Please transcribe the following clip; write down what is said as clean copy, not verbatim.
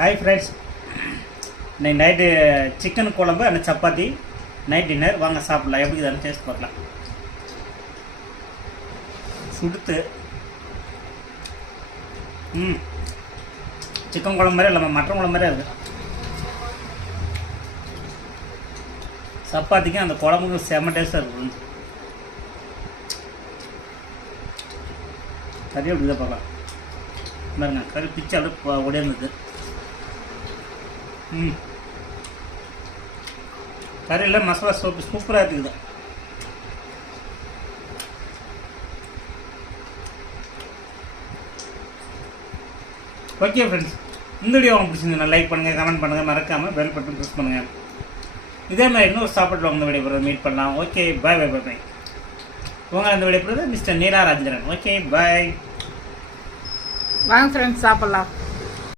Hi friends, இன்னைக்கு night chicken குழம்பு அந்த சப்பாத்தி நைட் டின்னர். வாங்க சாப்பிட்லாம். எப்படி இதை டேஸ்ட் பார்க்கலாம். சுடுத்து சிக்கன் குழம்பு மாதிரி இல்லாமல் மட்டன் குழம்பு மாதிரியே இருக்குது. சப்பாத்திக்கும் அந்த குழம்புக்கும் செம்ம டேஸ்ட்டாக இருக்குது. கறி அப்படி தான் பார்க்கலாம். பாருங்க, கறி பிச்சு அப்படியே உடையிருந்தது. கறியில் மசாலா சோப்பு சூப்பராக இருக்குது. ஓகே ஃப்ரெண்ட்ஸ், இந்த வீடியோ உங்களுக்கு பிடிச்சிருந்தா லைக் பண்ணுங்கள், கமெண்ட் பண்ணுங்கள், மறக்காமல் பெல் பட்டன் ப்ரெஸ் பண்ணுங்கள். இதே மாதிரி இன்னொரு சாப்பிட்டு உங்கள் வீடியோ மீட் பண்ணலாம். ஓகே, பாய் பாய் பாய் பாய். உங்களை இந்த வீடியோ மிஸ்டர் நீலா ராஜேந்திரன். ஓகே, பாய். வாங்க ஃப்ரெண்ட்ஸ் சாப்பிட்லாம்.